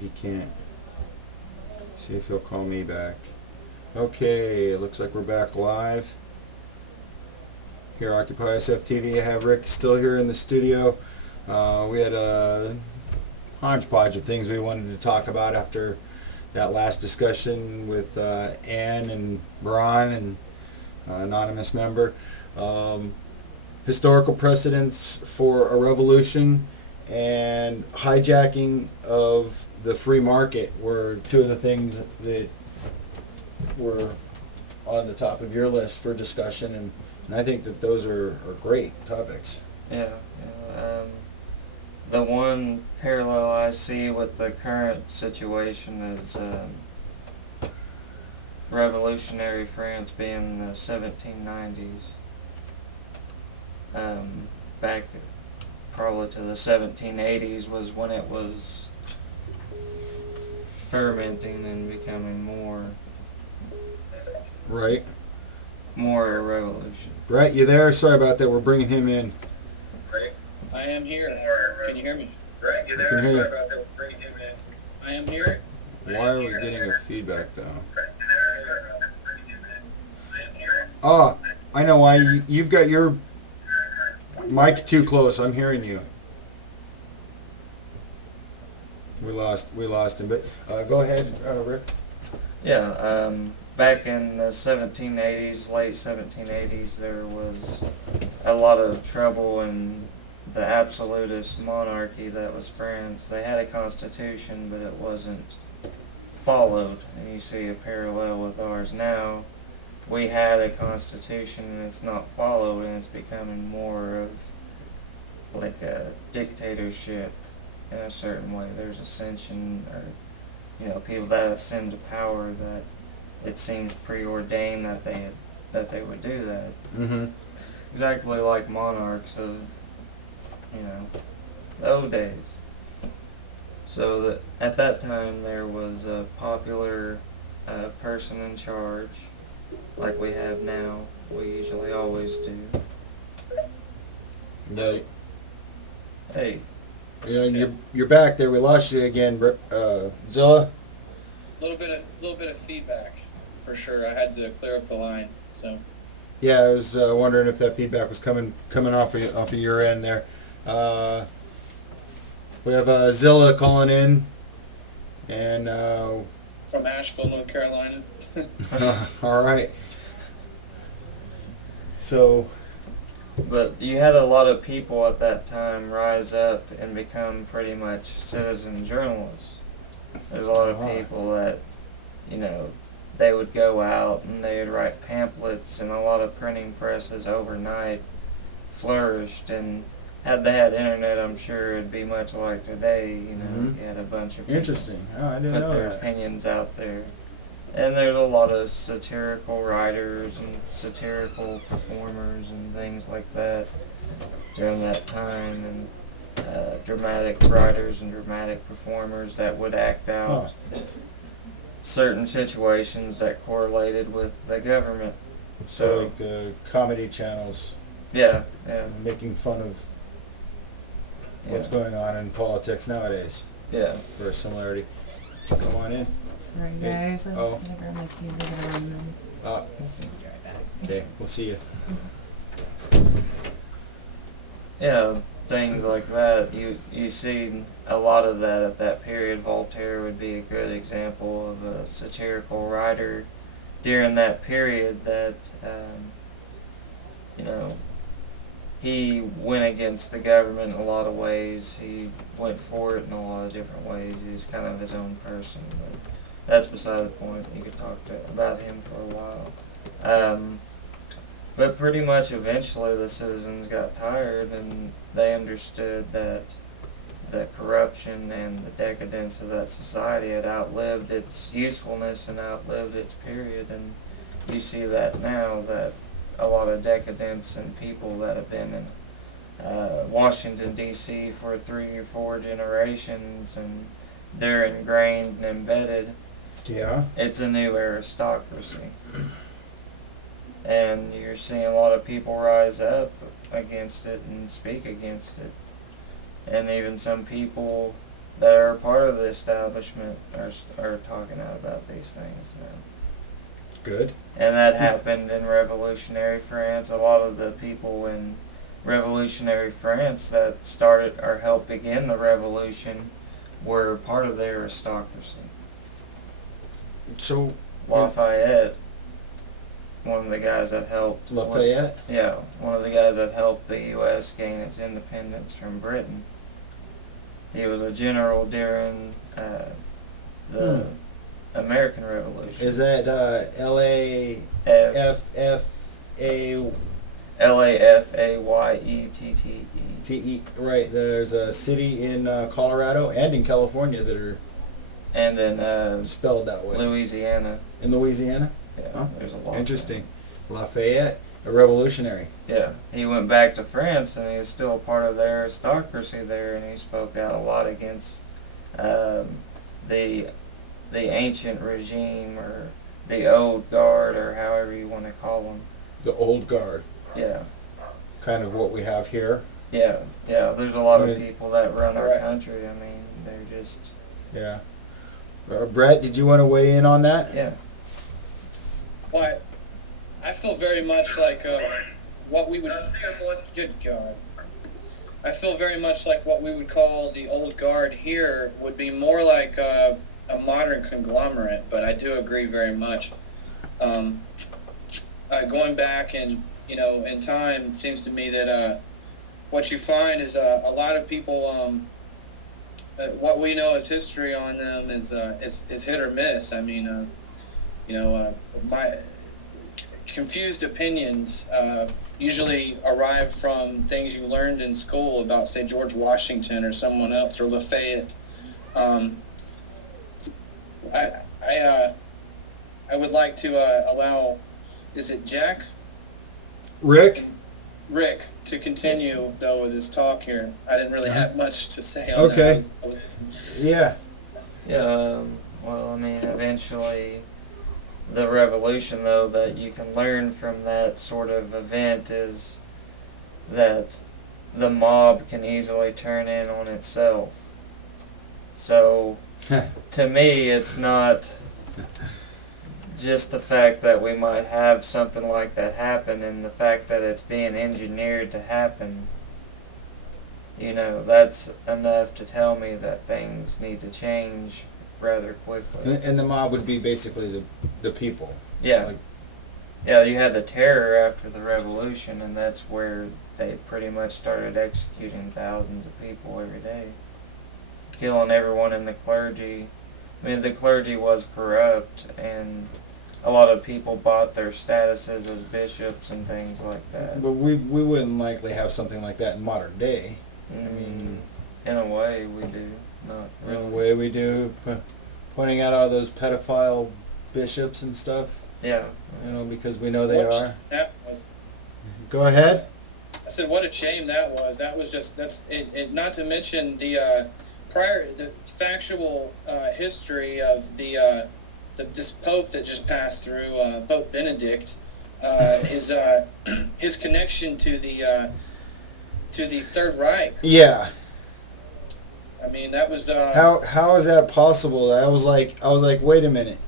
he can't. See if he'll call me back. Okay, looks like we're back live. Here, OccupySFTV. I have Rick still here in the studio. We had a hodgepodge of things we wanted to talk about after that last discussion with Ann and Braun and anonymous member. Historical precedents for a revolution and hijacking of the free market were two of the things that were on the top of your list for discussion, and I think that those are great topics. Yeah. The one parallel I see with the current situation is revolutionary France being the 1790s. Back probably to the 1780s was when it was fermenting and becoming more a revolution. Brett, you there? Sorry about that. We're bringing him in. I am here. Can you hear me? Brett, you there? Sorry about that. We're bringing him in. I am here. Why are we getting a feedback though? Oh, I know why. You've got your mic too close. I'm hearing you. We lost him, but go ahead, Rick. Yeah, back in the 1780s, late 1780s, there was a lot of trouble in the absolutist monarchy that was France. They had a constitution, but it wasn't followed, and you see a parallel with ours now. We had a constitution and it's not followed, and it's becoming more of like a dictatorship in a certain way. There's ascension, or people that ascend to power that it seems preordained that they would do that. Mm-hmm. Exactly like monarchs of the old days. So that at that time there was a popular person in charge, like we have now. We usually always do. No. Hey. You're back there. We lost you again, Zilla. A little bit of feedback, for sure. I had to clear up the line. So. Yeah, I was wondering if that feedback was coming off of your end there. We have Zilla calling in, and from Asheville, North Carolina. all right. So. But you had a lot of people at that time rise up and become pretty much citizen journalists. There's a lot of people that, they would go out and they would write pamphlets, and a lot of printing presses overnight flourished. And had they had internet, I'm sure it'd be much like today. You had a bunch of people Interesting. Oh, I didn't put know their that. opinions out there. And there's a lot of satirical writers and satirical performers and things like that during that time, and dramatic writers and dramatic performers that would act out certain situations that correlated with the government. So like comedy channels. Yeah. Making fun of what's going on in politics nowadays. Yeah. For a similarity. Come on in. Sorry guys, I'm just gonna grab my keys and run them. Okay, we'll see you. Yeah, things like that. You see a lot of that at that period. Voltaire would be a good example of a satirical writer during that period that, he went against the government in a lot of ways. He went for it in a lot of different ways. He's kind of his own person. But that's beside the point. You could talk about him for a while. But pretty much eventually the citizens got tired, and they understood that the corruption and the decadence of that society had outlived its usefulness and outlived its period. And you see that now, that a lot of decadence and people that have been in Washington, D.C. for 3 or 4 generations, and they're ingrained and embedded. Yeah. It's a new aristocracy. And you're seeing a lot of people rise up against it and speak against it. And even some people that are part of the establishment are talking out about these things now. Good. And that happened in revolutionary France. A lot of the people in revolutionary France that started or helped begin the revolution were part of the aristocracy. So Lafayette, one of the guys that helped. Lafayette. Yeah, one of the guys that helped the U.S. gain its independence from Britain. He was a general during the American Revolution. Is that L-A-F-F-A? Lafayette. T-E, right, there's a city in Colorado and in California that are And in spelled that way. Louisiana. In Louisiana? Yeah, Huh? there's a lot. Interesting. Lafayette, a revolutionary. Yeah, he went back to France and he was still a part of the aristocracy there, and he spoke out a lot against the ancient regime, or the old guard, or however you want to call them. The old guard. Yeah. Kind of what we have here. Yeah, there's a lot of Right. people that run our Right. country. I mean, they're just, Yeah. Brett, did you want to weigh in on that? yeah. Well, I feel very much like what we would. Good God. I feel very much like what we would call the old guard here would be more like a modern conglomerate, but I do agree very much. Going back and in time, it seems to me that what you find is a lot of people. What we know as history on them is hit or miss. I mean, my confused opinions usually arrive from things you learned in school about, say, George Washington or someone else, or Lafayette. I would like to allow, is it Jack? Rick? Rick, to continue, though, with his talk here. I didn't really have much to say on Okay. that. Yeah. Yeah, well, I mean, eventually, the revolution, though, that you can learn from that sort of event is that the mob can easily turn in on itself. So, to me, it's not just the fact that we might have something like that happen, and the fact that it's being engineered to happen. That's enough to tell me that things need to change rather quickly. And the mob would be basically the people. Yeah. Like- Yeah, you had the terror after the revolution, and that's where they pretty much started executing thousands of people every day. Killing everyone in the clergy. I mean, the clergy was corrupt, and a lot of people bought their statuses as bishops and things like that. But we wouldn't likely have something like that in modern day. mean, in a way, we do. Not In really. the way we do, pointing out all those pedophile bishops and stuff, Yeah. because we know they What are. that was. Go ahead. I said, what a shame that was. That was just, that's it. Not to mention the factual history of this Pope that just passed through, Pope Benedict, his connection to the Third Reich. Yeah. I mean, that was How is that possible? I was like, wait a minute.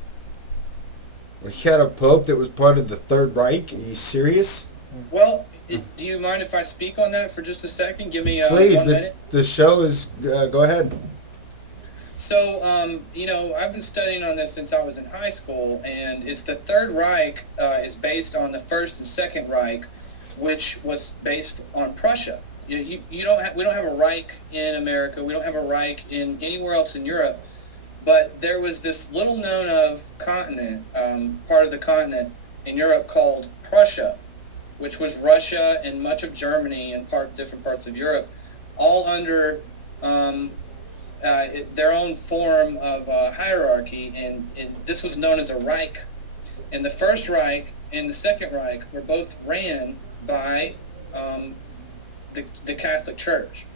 We had a pope that was part of the Third Reich. Are you serious? well. Do you mind if I speak on that for just a second? Give me Please. 1 minute. The show is. Go ahead. So, I've been studying on this since I was in high school, and it's the Third Reich is based on the First and Second Reich, which was based on Prussia. We don't have a Reich in America. We don't have a Reich in anywhere else in Europe. But there was this little known of continent, part of the continent in Europe called Prussia, which was Russia and much of Germany and different parts of Europe, all under their own form of hierarchy, and this was known as a Reich. And the First Reich and the Second Reich were both ran by the Catholic Church.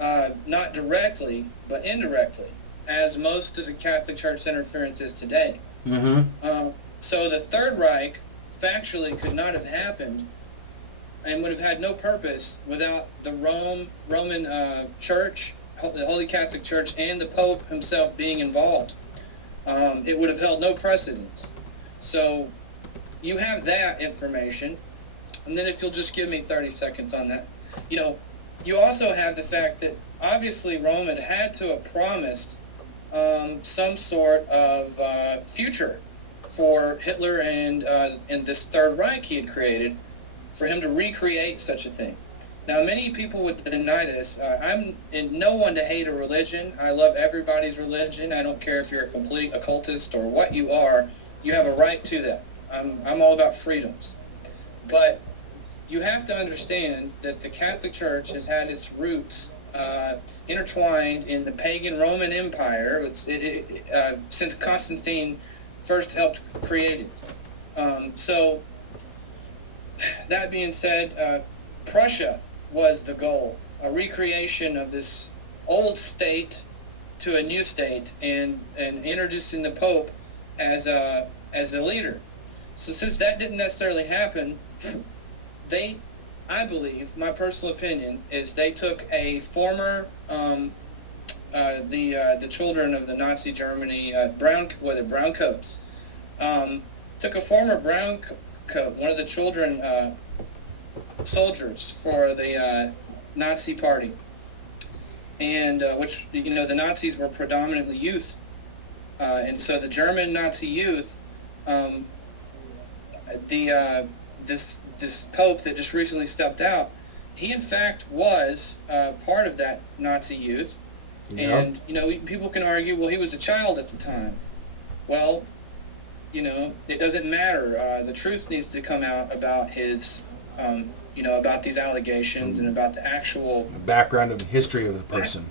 Not directly, but indirectly, as most of the Catholic Church interference is today. Mm-hmm. So the Third Reich factually could not have happened and would have had no purpose without the Roman Church the Holy Catholic Church and the Pope himself being involved. It would have held no precedence. So you have that information, and then if you'll just give me 30 seconds on that. You also have the fact that obviously Rome had to have promised some sort of future for Hitler and this Third Reich he had created, for him to recreate such a thing. Now, many people would deny this. I'm no one to hate a religion. I love everybody's religion. I don't care if you're a complete occultist or what you are. You have a right to that. I'm all about freedoms. But you have to understand that the Catholic Church has had its roots intertwined in the pagan Roman Empire since Constantine first helped create it. So, that being said, Prussia was the goal, a recreation of this old state to a new state, and introducing the Pope as a leader. So since that didn't necessarily happen, I believe, my personal opinion, is they took a former, the children of the Nazi Germany, brown coats, took a former brown coat, one of the children, soldiers for the Nazi party, and which, the Nazis were predominantly youth, and so the German Nazi youth, this Pope that just recently stepped out, he in fact was part of that Nazi youth. Yep. And people can argue, well, he was a child at the time. Well, it doesn't matter. The truth needs to come out about his about these allegations and about the actual background of the history of the person.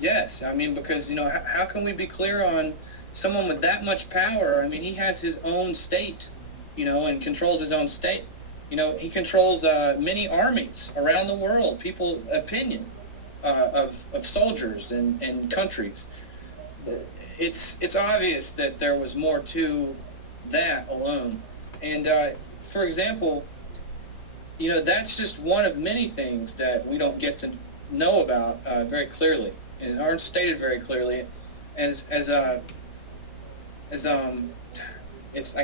Yes, because how can we be clear on someone with that much power? He has his own state, and controls his own state. He controls many armies around the world, people's opinion of soldiers and countries. It's obvious that there was more to that alone. And for example, that's just one of many things that we don't get to know about very clearly, and aren't stated very clearly. I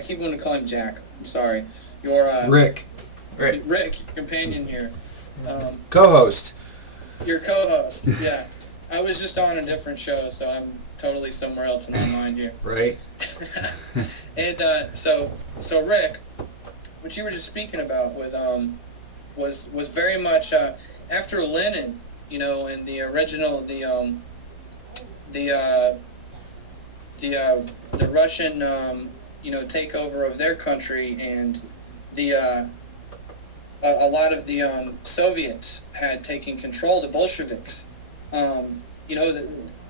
keep wanting to call him Jack. I'm sorry. Your Rick, your companion here. Co-host. Your co-host. Yeah, I was just on a different show, so I'm totally somewhere else in my mind here. Right. And so Rick, what you were just speaking about with was very much after Lenin, and the original the Russian takeover of their country, and a lot of the Soviets had taken control, the Bolsheviks.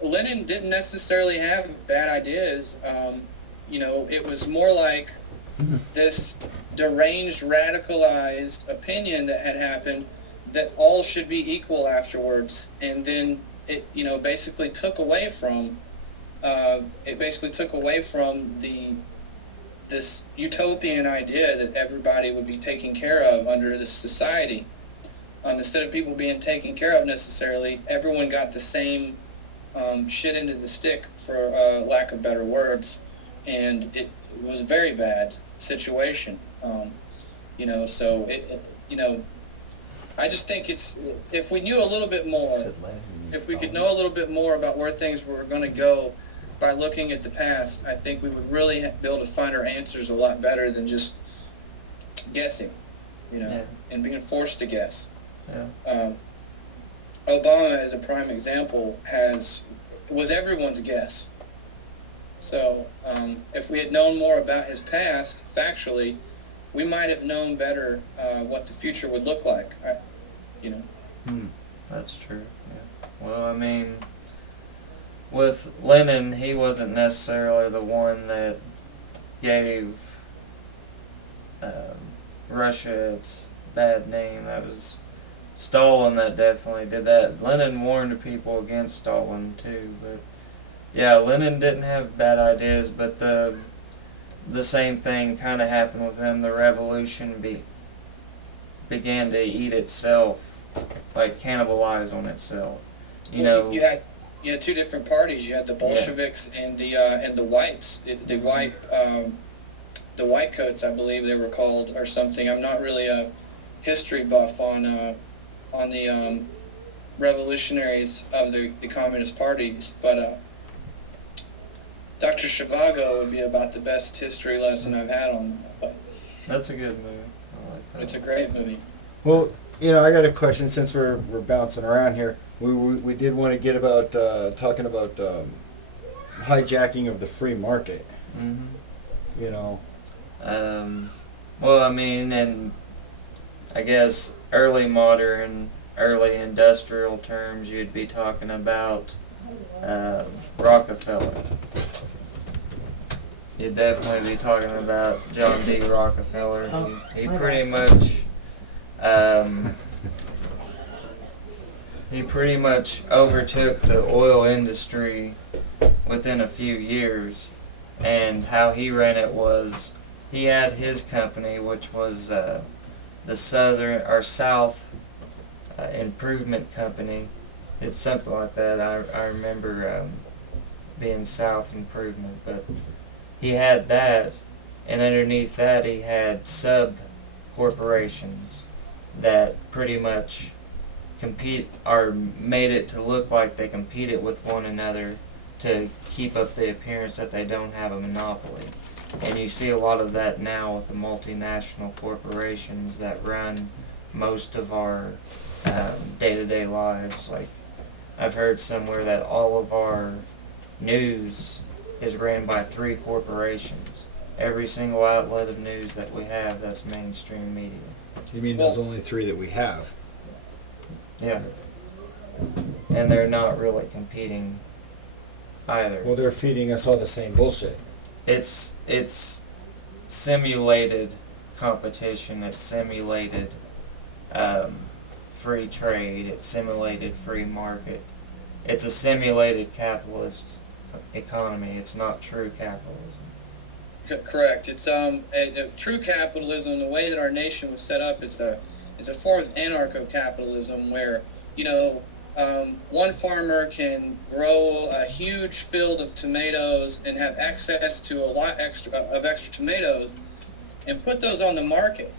Lenin didn't necessarily have bad ideas. It was more like this deranged, radicalized opinion that had happened, that all should be equal afterwards, and then it basically took away from this utopian idea that everybody would be taken care of under this society. Instead of people being taken care of necessarily, everyone got the same shit into the stick, for lack of better words, and it was a very bad situation. So I just think if we knew a little bit more, if we could know a little bit more about where things were going to go by looking at the past, I think we would really be able to find our answers a lot better than just guessing, and being forced to guess. Yeah. Obama, as a prime example, was everyone's guess. So if we had known more about his past, factually, we might have known better what the future would look like. That's true. Yeah. Well, with Lenin, he wasn't necessarily the one that gave Russia its bad name. That was Stalin that definitely did that. Lenin warned people against Stalin too, but yeah, Lenin didn't have bad ideas, but the same thing kind of happened with him. The revolution began to eat itself, like cannibalize on itself. you Well, know, you had two different parties. You had the Bolsheviks and the whites. The white coats, I believe they were called, or something. I'm not really a history buff on the revolutionaries of the communist parties, but Dr. Zhivago would be about the best history lesson I've had on that. But that's a good movie. I like that. it's a great movie. Well, I got a question since we're bouncing around here. We did want to get about talking about hijacking of the free market. Mhm. You know. Well, I mean, and I guess early modern, early industrial terms, you'd be talking about Rockefeller. You'd definitely be talking about John D. Rockefeller. He pretty much, he pretty much overtook the oil industry within a few years, and how he ran it was he had his company, which was the South Improvement Company. It's something like that. I remember being South Improvement, but he had that, and underneath that he had sub corporations that pretty much made it to look like they competed with one another to keep up the appearance that they don't have a monopoly. And you see a lot of that now with the multinational corporations that run most of our day-to-day lives. Like, I've heard somewhere that all of our news is ran by 3 corporations. Every single outlet of news that we have, that's mainstream media. You mean there's only 3 that we have? Yeah. And they're not really competing either. Well, they're feeding us all the same bullshit. It's simulated competition. It's simulated free trade. It's simulated free market. It's a simulated capitalist economy. It's not true capitalism. Correct. It's a true capitalism. The way that our nation was set up is a form of anarcho-capitalism where one farmer can grow a huge field of tomatoes and have access to a lot extra tomatoes and put those on the market,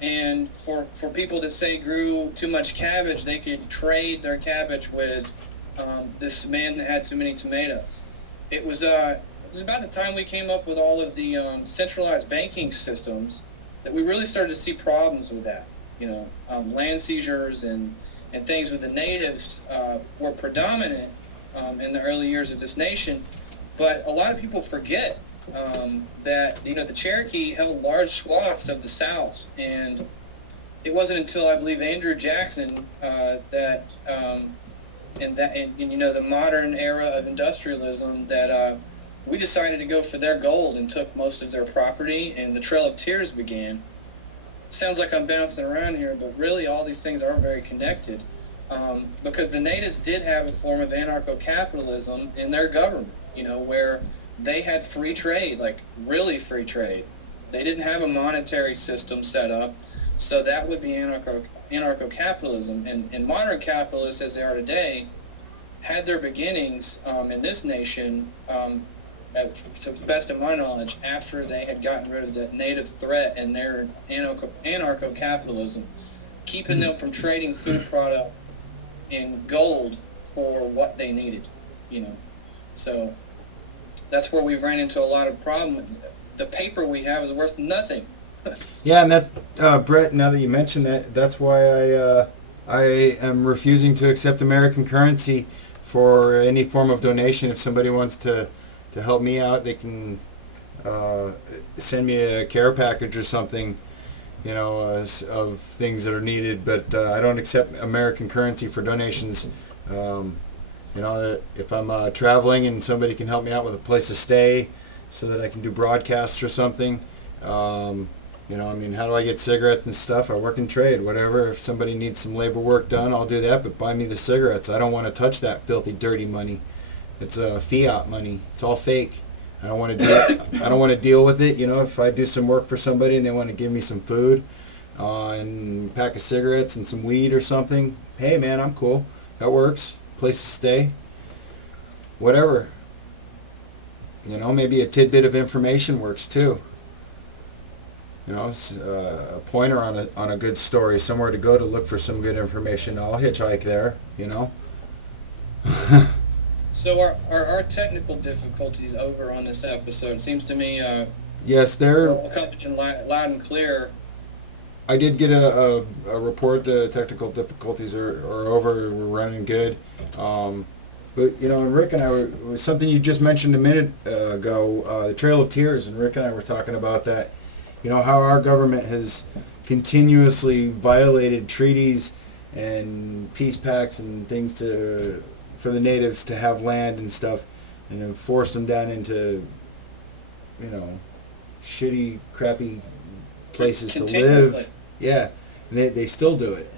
and for people that say grew too much cabbage, they could trade their cabbage with this man that had too many tomatoes. It was about the time we came up with all of the centralized banking systems that we really started to see problems with that. Land seizures and things with the natives were predominant in the early years of this nation, but a lot of people forget that the Cherokee held large swaths of the South, and it wasn't until I believe Andrew Jackson that in the modern era of industrialism that we decided to go for their gold and took most of their property, and the Trail of Tears began. Sounds like I'm bouncing around here, but really all these things are very connected, because the natives did have a form of anarcho-capitalism in their government, where they had free trade, like really free trade. They didn't have a monetary system set up, so that would be anarcho-capitalism. And modern capitalists, as they are today, had their beginnings in this nation, to the best of my knowledge, after they had gotten rid of the native threat and their anarcho-capitalism, keeping them from trading food product in gold for what they needed, So that's where we've ran into a lot of problems. The paper we have is worth nothing. Yeah, and that, Brett, now that you mentioned that, that's why I am refusing to accept American currency for any form of donation. If somebody wants to help me out, they can send me a care package or something, of things that are needed. But I don't accept American currency for donations. If I'm traveling and somebody can help me out with a place to stay so that I can do broadcasts or something, how do I get cigarettes and stuff? I work in trade, whatever. If somebody needs some labor work done, I'll do that, but buy me the cigarettes. I don't want to touch that filthy, dirty money. It's fiat money. It's all fake. I don't want to deal with it. If I do some work for somebody and they want to give me some food and a pack of cigarettes and some weed or something, hey man, I'm cool. That works. place to stay, whatever. You know, maybe a tidbit of information works too. You know, a pointer on a good story, somewhere to go to look for some good information. I'll hitchhike there, you know. So our technical difficulties over on this episode? Seems to me Yes, they're. all coming in loud and clear. I did get a report. The technical difficulties are over. We're running good. But, you know, and Rick and I it was something you just mentioned a minute ago, the Trail of Tears, and Rick and I were talking about that. You know, how our government has continuously violated treaties and peace pacts and things for the natives to have land and stuff, and then forced them down into, you know, shitty, crappy places to live. Yeah, and they still do it.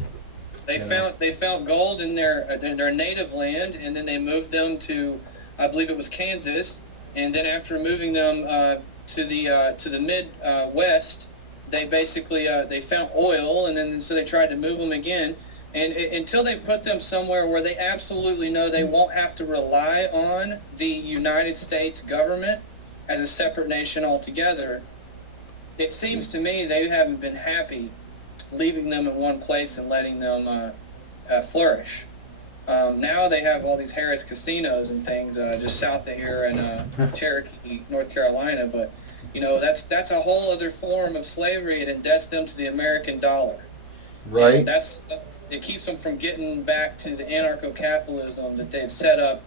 They found gold in their native land, and then they moved them to, I believe it was Kansas, and then after moving them to the mid west, they basically they found oil, and then so they tried to move them again, and until they put them somewhere where they absolutely know they won't have to rely on the United States government as a separate nation altogether, it seems to me they haven't been happy leaving them in one place and letting them flourish. Now they have all these Harris casinos and things just south of here in Cherokee, North Carolina. But you know that's a whole other form of slavery. It indebts them to the American dollar. Right. And it keeps them from getting back to the anarcho-capitalism that they've set up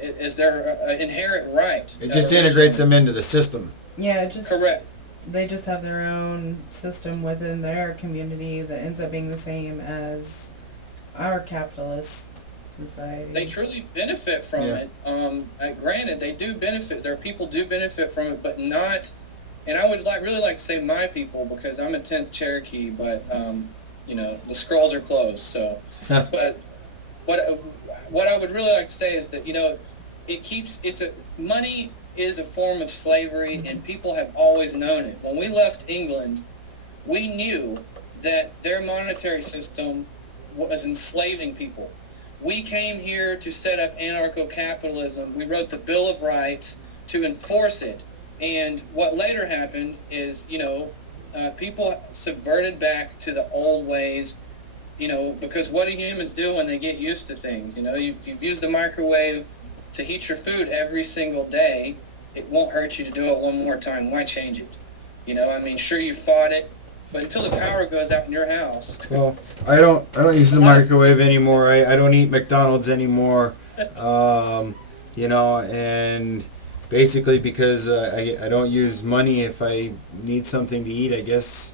as their inherent right. It just integrates them into the system. Yeah, just Correct. they just have their own system within their community that ends up being the same as our capitalist society. They truly benefit from Yeah. it. Granted, they do benefit. Their people do benefit from it, but not. And I would really like to say my people because I'm a 10th Cherokee, but you know the scrolls are closed. So, but what I would really like to say is that you know money is a form of slavery, and people have always known it. When we left England, we knew that their monetary system was enslaving people. We came here to set up anarcho-capitalism. We wrote the Bill of Rights to enforce it. And what later happened is, you know, people subverted back to the old ways, you know, because what do humans do when they get used to things? You know, you've used the microwave to heat your food every single day. It won't hurt you to do it one more time. Why change it? You know, I mean, sure you fought it, but until the power goes out in your house. Well, I don't use the microwave anymore. I don't eat McDonald's anymore. You know, and basically because I don't use money if I need something to eat. I guess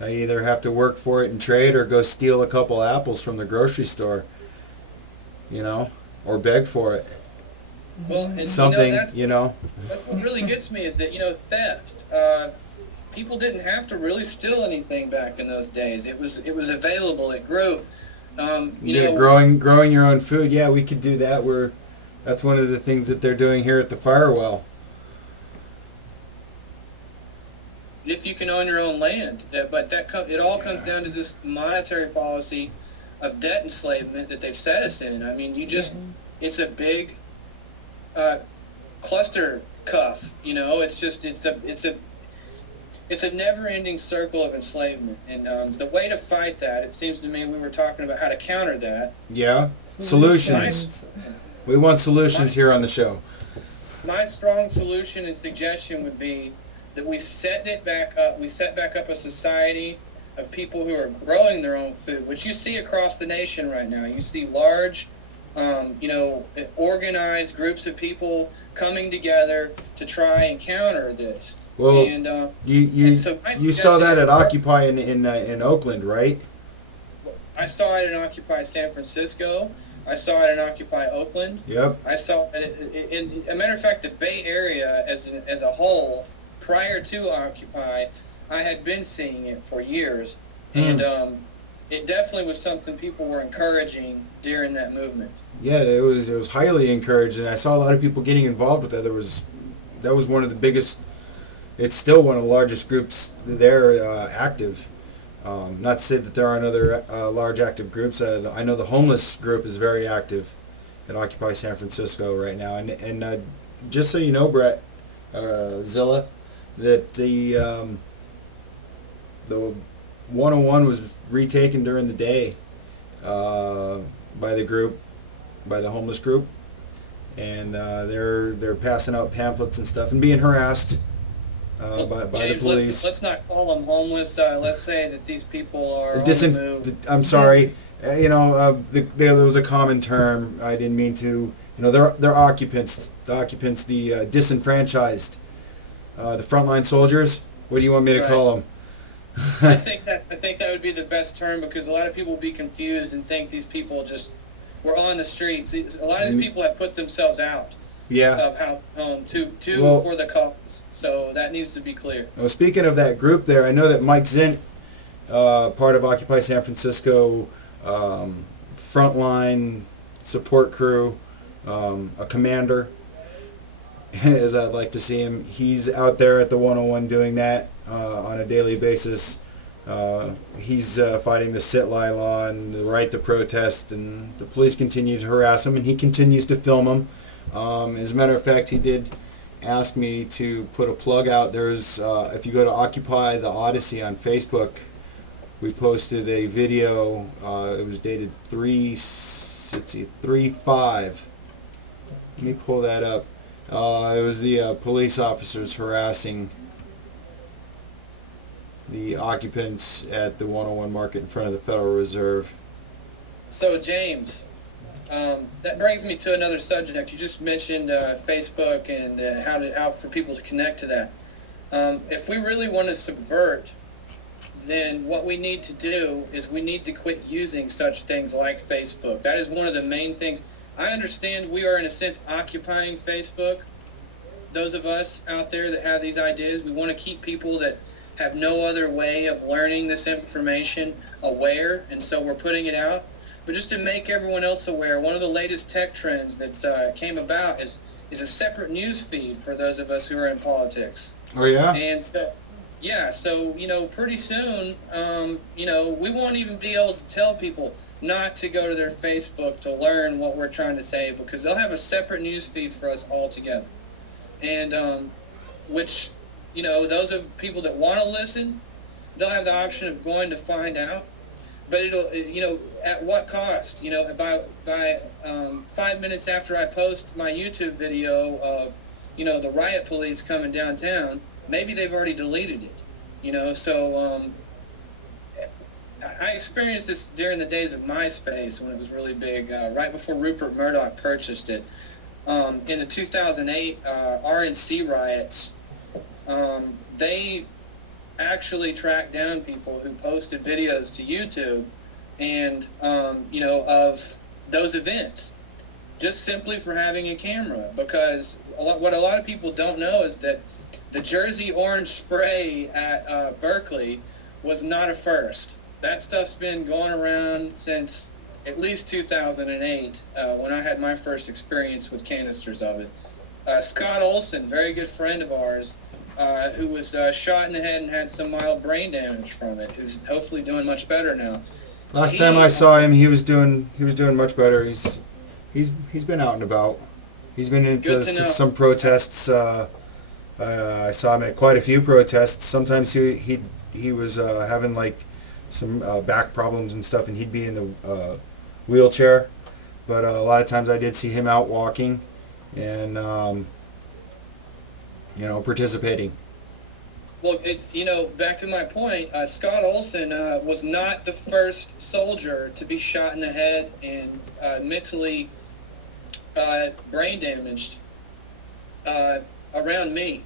I either have to work for it and trade or go steal a couple apples from the grocery store. You know, or beg for it. Well, and Something, you know, what really gets me is that, you know, theft. People didn't have to really steal anything back in those days. It was available. It grew. You know, growing your own food. Yeah, we could do that. That's one of the things that they're doing here at the Firewell. if you can own your own land. But it all comes down to this monetary policy of debt enslavement that they've set us in. I mean, it's a big cluster cuff. You know, it's a never-ending circle of enslavement. And the way to fight that, it seems to me, we were talking about how to counter that. Yeah, solutions. We want solutions here on the show. My strong solution and suggestion would be that we set back up a society of people who are growing their own food, which you see across the nation right now. You see large, organized groups of people coming together to try and counter this. Well, and, you saw that at Occupy in Oakland, right? I saw it in Occupy San Francisco. I saw it in Occupy Oakland. Yep. I saw it in a matter of fact, the Bay Area as a whole, prior to Occupy, I had been seeing it for years, and it definitely was something people were encouraging during that movement. Yeah, it was highly encouraged, and I saw a lot of people getting involved with that. That was one of the biggest. It's still one of the largest groups there active. Not to say that there aren't other large active groups. I know the homeless group is very active at Occupy San Francisco right now. And just so you know, Brett, Zilla, that the 101 was retaken during the day by the group, by the homeless group, and they're passing out pamphlets and stuff and being harassed by the James, police. let's not call them homeless. Let's say that these people are on the move. I'm sorry. There was a common term. I didn't mean to. They're occupants. The occupants, the disenfranchised, the frontline soldiers. What do you want me to call them? I think that would be the best term, because a lot of people will be confused and think these people just were on the streets. A lot of these people have put themselves out of home for the cause. So that needs to be clear. Well, speaking of that group there, I know that Mike Zint, part of Occupy San Francisco, frontline support crew, a commander, as I'd like to see him. He's out there at the 101 doing that on a daily basis. He's fighting the sit-lie law and the right to protest, and the police continue to harass him, and he continues to film them. As a matter of fact, he did ask me to put a plug out. There's, if you go to Occupy the Odyssey on Facebook, we posted a video. It was dated 3/5. Let me pull that up. It was the police officers harassing the occupants at the 101 Market in front of the Federal Reserve. So James, that brings me to another subject. You just mentioned Facebook and how for people to connect to that. If we really want to subvert, then what we need to do is we need to quit using such things like Facebook. That is one of the main things. I understand we are, in a sense, occupying Facebook. Those of us out there that have these ideas, we want to keep people that have no other way of learning this information aware, and so we're putting it out. But just to make everyone else aware, one of the latest tech trends that came about is a separate news feed for those of us who are in politics. Oh yeah? And so pretty soon, we won't even be able to tell people not to go to their Facebook to learn what we're trying to say, because they'll have a separate news feed for us all together. And which, those of people that want to listen, they'll have the option of going to find out. But it'll, at what cost? By 5 minutes after I post my YouTube video of, the riot police coming downtown, maybe they've already deleted it. So I experienced this during the days of MySpace when it was really big, right before Rupert Murdoch purchased it. In the 2008 RNC riots, they actually tracked down people who posted videos to YouTube and, of those events, just simply for having a camera. Because what a lot of people don't know is that the Jersey orange spray at Berkeley was not a first. That stuff's been going around since at least 2008, when I had my first experience with canisters of it. Scott Olson, very good friend of ours, who was shot in the head and had some mild brain damage from it, who's hopefully doing much better now. Last time I saw him, he was doing much better. He's been out and about. He's been into some protests. I saw him at quite a few protests. Sometimes he was having like some back problems and stuff, and he'd be in the wheelchair. But a lot of times I did see him out walking and participating. Well, back to my point, Scott Olson was not the first soldier to be shot in the head and mentally brain damaged around me.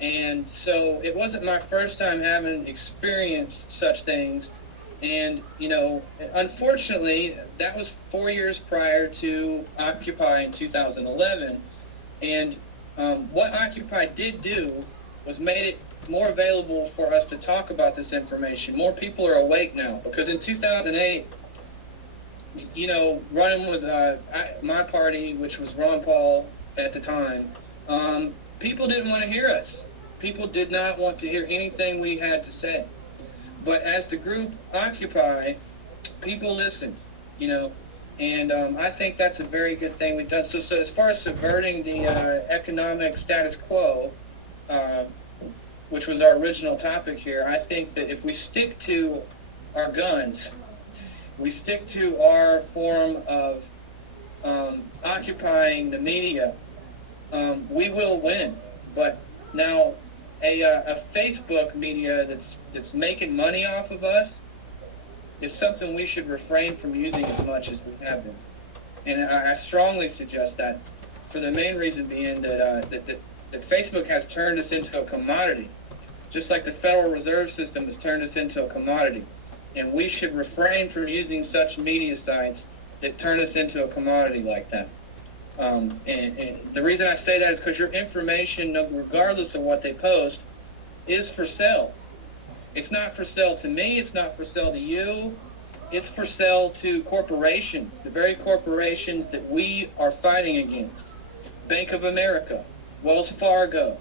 And so it wasn't my first time having experienced such things. And, unfortunately, that was 4 years prior to Occupy in 2011. And what Occupy did do was made it more available for us to talk about this information. More people are awake now, because in 2008, running with my party, which was Ron Paul at the time, people didn't want to hear us. People did not want to hear anything we had to say. But as the group Occupy, people listen, you know, and I think that's a very good thing we've done. So as far as subverting the economic status quo, uh, which was our original topic here, I think that if we stick to our guns, we stick to our form of occupying the media, we will win. But now, a Facebook media that's making money off of us is something we should refrain from using as much as we have been. And I strongly suggest that, for the main reason being that Facebook has turned us into a commodity, just like the Federal Reserve System has turned us into a commodity. And we should refrain from using such media sites that turn us into a commodity like that. And the reason I say that is because your information, regardless of what they post, is for sale. It's not for sale to me, it's not for sale to you, it's for sale to corporations, the very corporations that we are fighting against. Bank of America, Wells Fargo,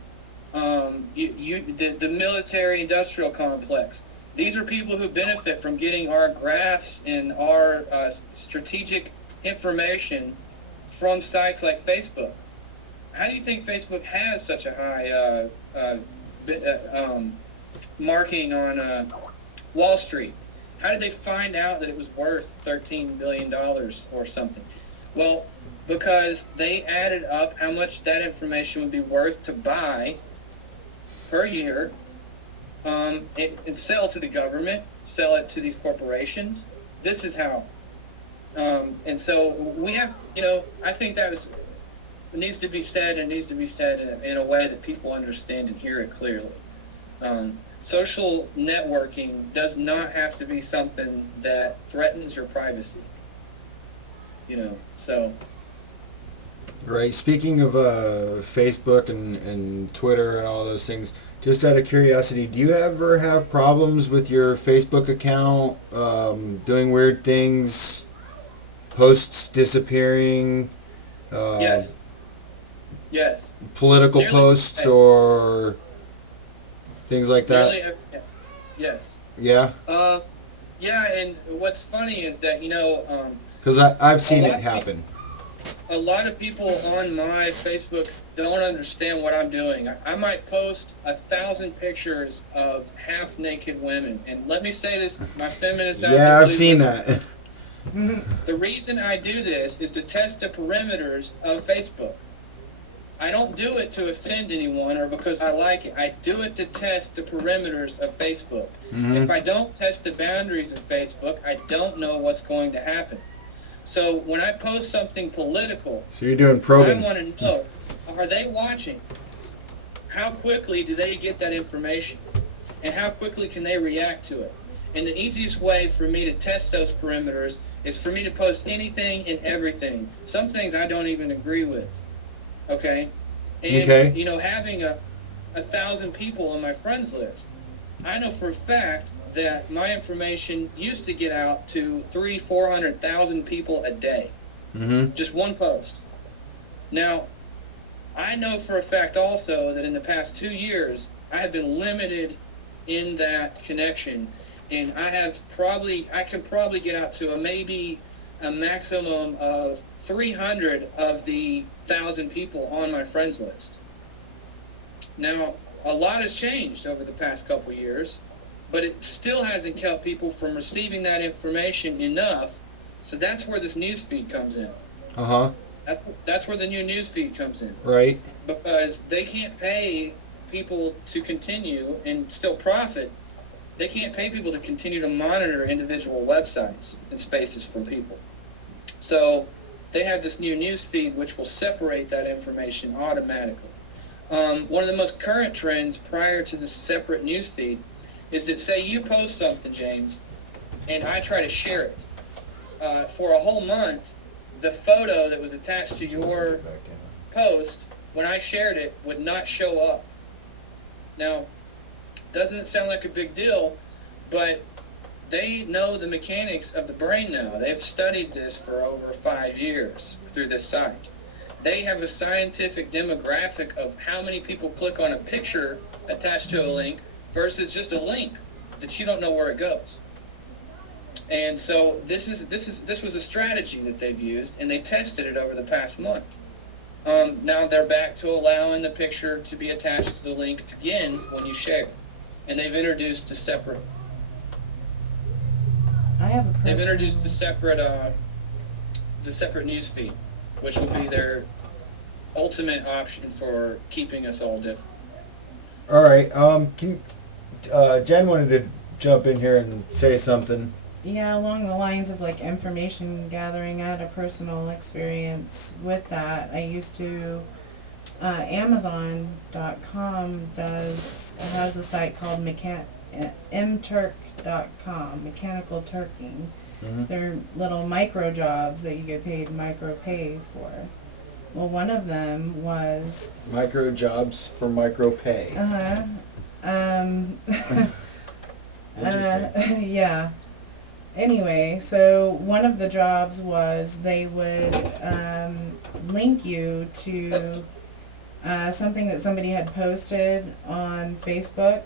the military-industrial complex. These are people who benefit from getting our graphs and our strategic information from sites like Facebook. How do you think Facebook has such a high marking on Wall Street? How did they find out that it was worth $13 billion or something? Well, because they added up how much that information would be worth to buy per year, and sell to the government, sell it to these corporations. This is how. And so we have, I think that needs to be said, and needs to be said in a way that people understand and hear it clearly. Social networking does not have to be something that threatens your privacy. So. Right. Speaking of Facebook and Twitter and all those things, just out of curiosity, do you ever have problems with your Facebook account doing weird things, posts disappearing, Yes. political Nearly, posts or things like that? Yes. Yeah? Yeah, and what's funny is that, Because I've seen it happen. A lot of people on my Facebook don't understand what I'm doing. I might post 1,000 pictures of half-naked women. And let me say this, my feminists out there, Yeah, I've please seen listen. that. The reason I do this is to test the perimeters of Facebook. I don't do it to offend anyone or because I like it. I do it to test the perimeters of Facebook. If I don't test the boundaries of Facebook, I don't know what's going to happen. So when I post something political, So you're doing probing. I want to know, are they watching? How quickly do they get that information? And how quickly can they react to it? And the easiest way for me to test those perimeters is for me to post anything and everything. Some things I don't even agree with. Okay? And, having 1,000 people on my friends list, I know for a fact that my information used to get out to 300,000-400,000 people a day. Just one post. Now, I know for a fact also that in the past 2 years, I have been limited in that connection, and I can probably get out to maybe a maximum of 300 of the 1,000 people on my friends list. Now, a lot has changed over the past couple of years, but it still hasn't kept people from receiving that information enough, so that's where this news feed comes in. That's where the new news feed comes in. Right. Because they can't pay people to continue and still profit. They can't pay people to continue to monitor individual websites and spaces from people. So they have this new news feed which will separate that information automatically. One of the most current trends prior to the separate news feed is that, say you post something, James, and I try to share it. For a whole month, the photo that was attached to your post, when I shared it, would not show up. Now, doesn't sound like a big deal, but they know the mechanics of the brain now. They've studied this for over 5 years through this site. They have a scientific demographic of how many people click on a picture attached to a link versus just a link. that you don't know where it goes. And so this was a strategy that they've used, and they tested it over the past month. Now they're back to allowing the picture to be attached to the link again when you share, and they've introduced a separate. I have a personal... They've introduced the separate news feed, which will be their ultimate option for keeping us all different. All right. Jen wanted to jump in here and say something. Yeah, along the lines of like information gathering, I had a personal experience with that. I used to, Amazon.com has a site called mturk.com, mechanical turking. Mm-hmm. They're little micro jobs that you get paid micro pay for. Well, one of them was... Micro jobs for micro pay. Interesting. Yeah. Anyway, so one of the jobs was they would link you to something that somebody had posted on Facebook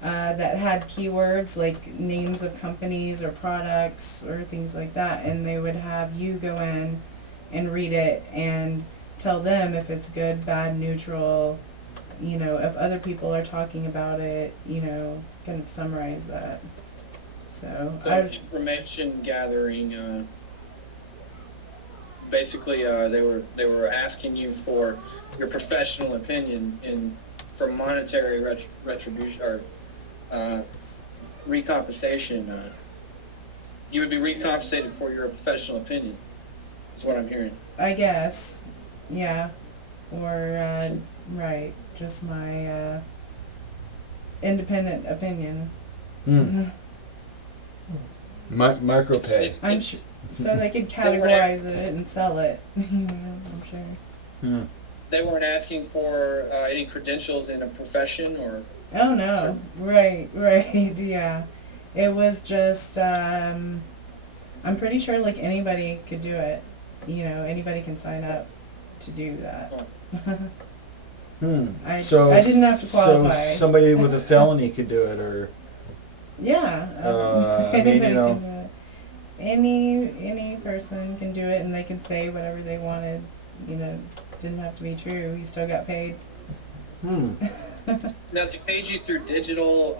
that had keywords like names of companies or products or things like that, and they would have you go in and read it and tell them if it's good, bad, neutral, you know, if other people are talking about it, you know, kind of summarize that. So Information gathering, basically they were asking you for your professional opinion for monetary retribution or recompensation. You would be recompensated for your professional opinion, is what I'm hearing. I guess, yeah, or right, just my independent opinion. Micro pay. I'm sure, so they could categorize it and sell it. I'm sure. They weren't asking for any credentials in a profession or... Oh no, right, yeah. It was just, I'm pretty sure like anybody could do it. You know, anybody can sign up to do that. I didn't have to qualify. So somebody with a felony could do it, or... Yeah, I mean, you know... can do it. Any person can do it, and they can say whatever they wanted. You know, didn't have to be true. You still got paid. Now, they paid you through digital,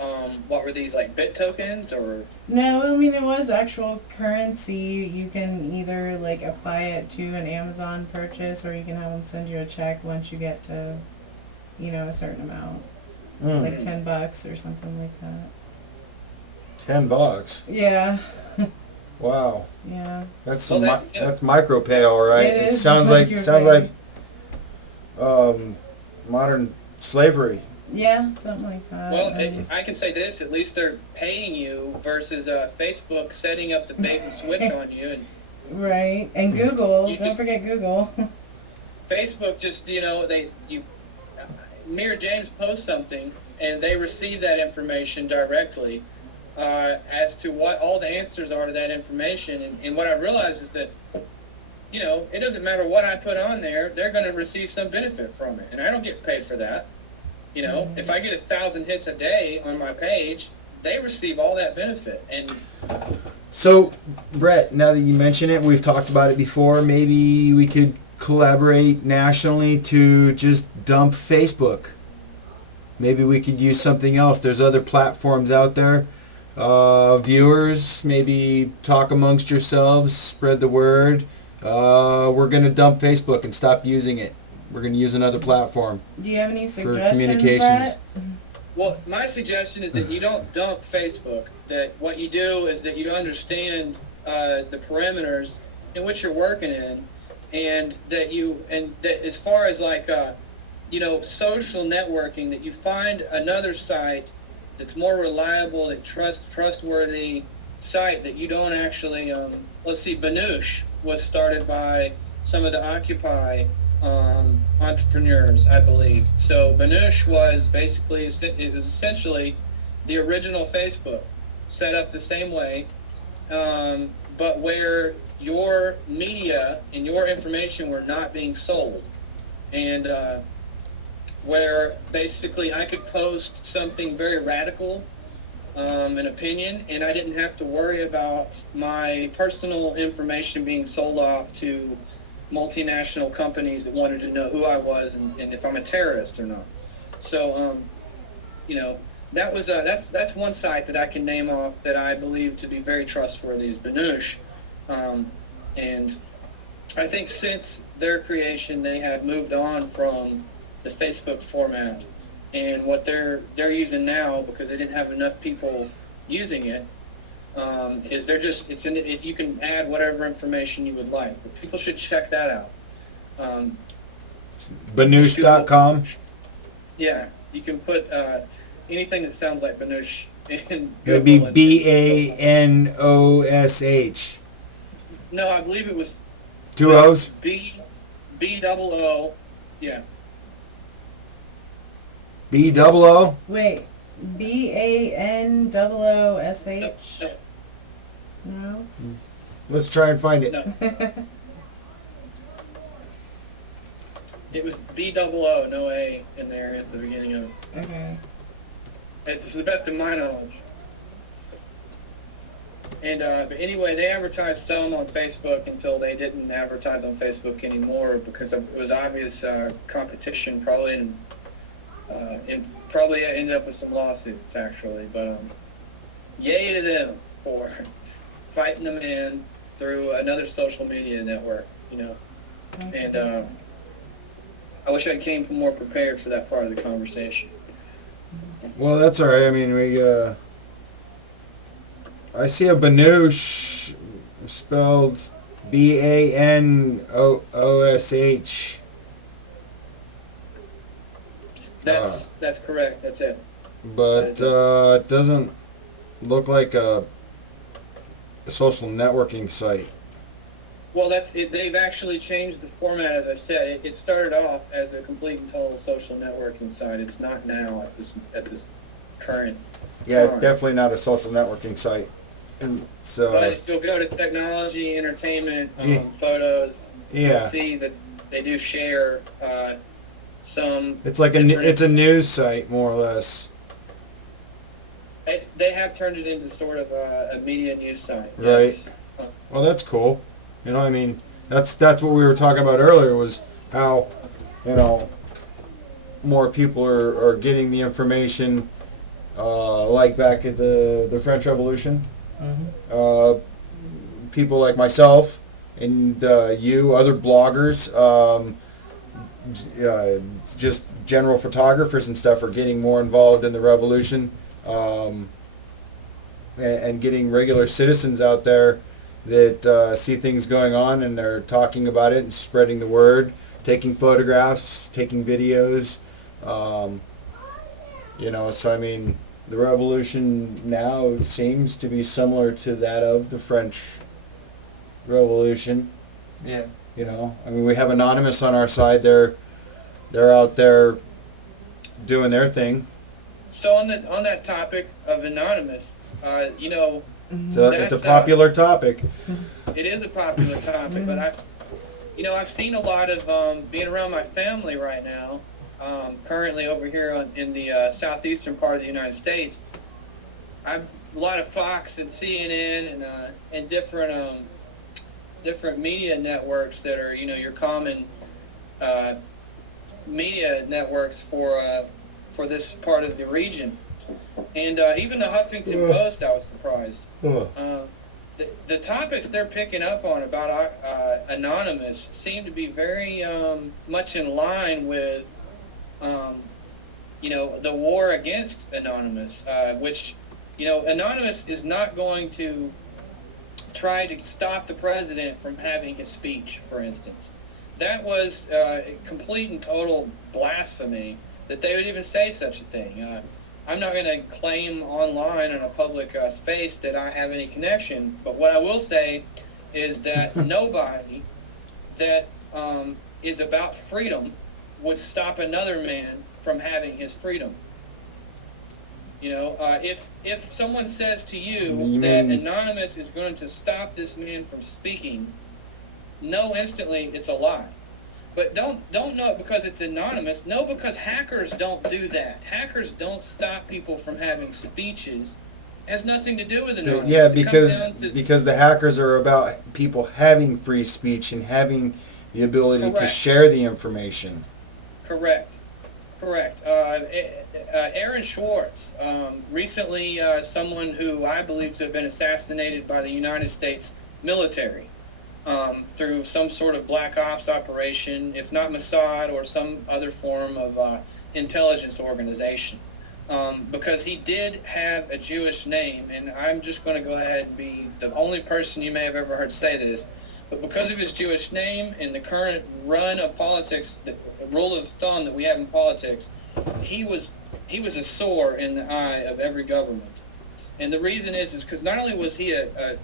what were these, like bit tokens, or? No, I mean, it was actual currency. You can either, like, apply it to an Amazon purchase, or you can have them send you a check once you get to, you know, a certain amount. Like $10 or something like that. $10? Yeah. Wow. Yeah. That's that's micro pay, all right. It is sounds like modern slavery. Yeah, something like that. Well, I can say this, at least they're paying you versus Facebook setting up the bait and switch on you. And right, and Google, don't forget Google. Facebook just, you know, me or James post something, and they receive that information directly as to what all the answers are to that information. And what I realized is that, you know, it doesn't matter what I put on there, they're going to receive some benefit from it. And I don't get paid for that. You know, if I get 1,000 hits a day on my page, they receive all that benefit. And so, Brett, now that you mention it, we've talked about it before, maybe we could collaborate nationally to just dump Facebook. Maybe we could use something else. There's other platforms out there. Viewers, maybe talk amongst yourselves, spread the word. We're going to dump Facebook and stop using it. We're going to use another platform. Do you have any for suggestions, communications. Brett? well, my suggestion is that you don't dump Facebook. That what you do is that you understand the parameters in which you're working in, and that as far as like you know, social networking, that you find another site that's more reliable, that trustworthy site that you don't actually. Let's see, Banoosh was started by some of the Occupy entrepreneurs, I believe. So Banoosh was basically, it was essentially the original Facebook, set up the same way, but where your media and your information were not being sold. And where basically I could post something very radical an opinion, and I didn't have to worry about my personal information being sold off to multinational companies that wanted to know who I was and if I'm a terrorist or not. So, you know, that was that's one site that I can name off that I believe to be very trustworthy is Banoosh, and I think since their creation they have moved on from the Facebook format, and what they're using now because they didn't have enough people using it is they're just you can add whatever information you would like. But people should check that out. Banoosh.com. Yeah, you can put anything that sounds like Banoosh in It'd be Google and- Banosh. No, I believe it was 2 O's? B-double-O, yeah. B-double-O? Wait, BANOOSH? No? Let's try and find it. No, it was B-double-O, no A in there at the beginning of it. Okay. It's to the best of my knowledge. And but anyway, they advertised some on Facebook until they didn't advertise on Facebook anymore because it was obvious competition, probably, and probably ended up with some lawsuits actually. But yay to them for fighting them in through another social media network, you know. Okay. And I wish I came more prepared for that part of the conversation. Well, that's all right. I mean, I see a Banoosh spelled Banosh. That's correct. That's it. But it doesn't look like a social networking site. Well, they've actually changed the format, as I said. It started off as a complete and total social networking site. It's not now at this current Yeah, it's time. definitely not a social networking site. And so, But if you'll go to technology, entertainment, Yeah. photos, yeah, you'll see that they do share some. it's like it's a news site more or less, They have turned it into sort of a media news site. right? Yes. Well, that's cool. You know, I mean, that's what we were talking about earlier was how, you know, more people are getting the information, like back at the French Revolution. Mm-hmm. People like myself and you, other bloggers, just general photographers and stuff are getting more involved in the revolution, and getting regular citizens out there that see things going on and they're talking about it and spreading the word, taking photographs, taking videos. You know, so I mean, the revolution now seems to be similar to that of the French Revolution. Yeah. You know, I mean, we have Anonymous on our side. They're out there doing their thing. So on that topic of Anonymous, you know, It's a popular topic. it is a popular topic, but I've seen a lot of being around my family right now. Currently over here in the southeastern part of the United States, I've a lot of Fox and CNN and different media networks that are your common media networks for this part of the region, and even the Huffington Post, I was surprised. The topics they're picking up on about Anonymous seem to be very much in line with the war against Anonymous, which Anonymous is not going to try to stop the president from having his speech, for instance. That was complete and total blasphemy that they would even say such a thing. I'm not going to claim online in a public space that I have any connection, but what I will say is that nobody that is about freedom would stop another man from having his freedom. If someone says to you that Anonymous is going to stop this man from speaking, know instantly it's a lie. But don't know it because it's anonymous. Know because hackers don't do that. Hackers don't stop people from having speeches has nothing to do with The- anonymous. yeah, It comes because down to because the hackers are about people having free speech and having the ability to correct, share the information. correct, correct. Aaron Schwartz, recently, someone who I believe to have been assassinated by the United States military through some sort of black ops operation, if not Mossad or some other form of intelligence organization. Because he did have a Jewish name, and I'm just going to go ahead and be the only person you may have ever heard say this, but because of his Jewish name and the current run of politics, the rule of thumb that we have in politics, he was a sore in the eye of every government. And the reason is because not only was he an